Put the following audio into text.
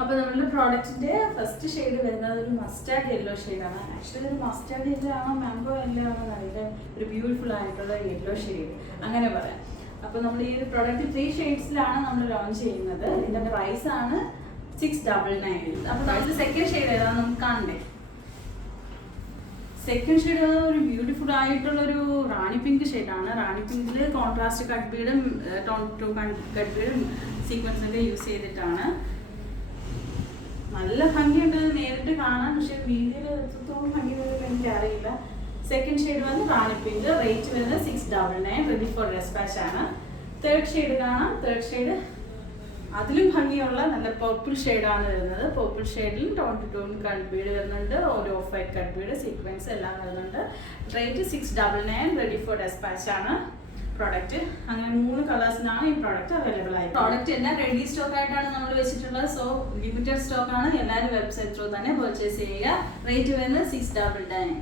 അപ്പോൾ നമ്മുടെ പ്രോഡക്റ്റിന്റെ first shade വരുന്നത് ഒരു മസ്റ്റാർഡ് യെല്ലോ ഷെയ്ഡാണ്. ആക്ച്വലി ഒരു മസ്റ്റാർഡ് യെല്ലോ ആണോ മാംഗോ യെല്ലോ ആണോ നല്ല ഒരു ബ്യൂട്ടിഫുൾ ആയിട്ടുള്ള യെല്ലോ ഷെയ്ഡ് അങ്ങനെ പറയാം. അപ്പോൾ നമ്മൾ ഈ ഒരു പ്രോഡക്റ്റ് 3 ഷെയ്ഡ്സിലാണ് നമ്മൾ ലോഞ്ച് ചെയ്യുന്നത്. ഇതിന്റെ പ്രൈസ് ആണ് 699. അപ്പോൾ നമ്മൾ സെക്കൻഡ് ഷെയ്ഡ് ഏതാണ് നമുക്ക് കാണണ്ടേ? സെക്കൻഡ് ഷെയ്ഡ് ഒരു ബ്യൂട്ടിഫുൾ ആയിട്ടുള്ള ഒരു റാണി പിങ്ക് ഷെയ്ഡാണ്. റാണി പിങ്കിൽ കോൺട്രാസ്റ്റ് കട്ട് ബീഡും ടോൺ ടു കട്ട് ബീഡും സീക്വൻസ് ഒക്കെ യൂസ് ചെയ്തിട്ടാണ്. നല്ല ഭംഗിയുണ്ട് നേരിട്ട് കാണാൻ, പക്ഷെ വീഡിയോയിൽ എത്രത്തോളം ഭംഗി വരുന്നത് എനിക്കറിയില്ല. സെക്കൻഡ് ഷെയ്ഡ് വന്ന് റാണി പിങ്ക്, റേറ്റ് വരുന്നത് 699, റെഡി ഫോർ ഡെസ്പാച്ച് ആണ്. തേർഡ് ഷെയ്ഡ് കാണാം. തേർഡ് ഷെയ്ഡ് അതിലും ഭംഗിയുള്ള നല്ല പർപ്പിൾ ഷെയ്ഡാണ് വരുന്നത്. പർപ്പിൾ ഷെയ്ഡിൽ tone to tone cut bead വരുന്നുണ്ട്, ഒരു off white cut bead sequence എല്ലാം വരുന്നുണ്ട്. റേറ്റ് 699, റെഡി ഫോർ ഡെസ്പാച്ച് ആണ് പ്രോഡക്റ്റ്. അങ്ങനെ 3 കളേഴ്സിനാണ് ഈ പ്രോഡക്റ്റ് അവൈലബിൾ ആയത്. പ്രോഡക്റ്റ് എല്ലാം റെഡി സ്റ്റോക്ക് ആയിട്ടാണ് നമ്മൾ വെച്ചിട്ടുള്ളത്. സോ ലിമിറ്റഡ് സ്റ്റോക്ക് ആണ്. എല്ലാവരും വെബ്സൈറ്റ് ത്രൂ തന്നെ പർച്ചേസ് ചെയ്യുക. റേറ്റ് വരുന്നത് 699.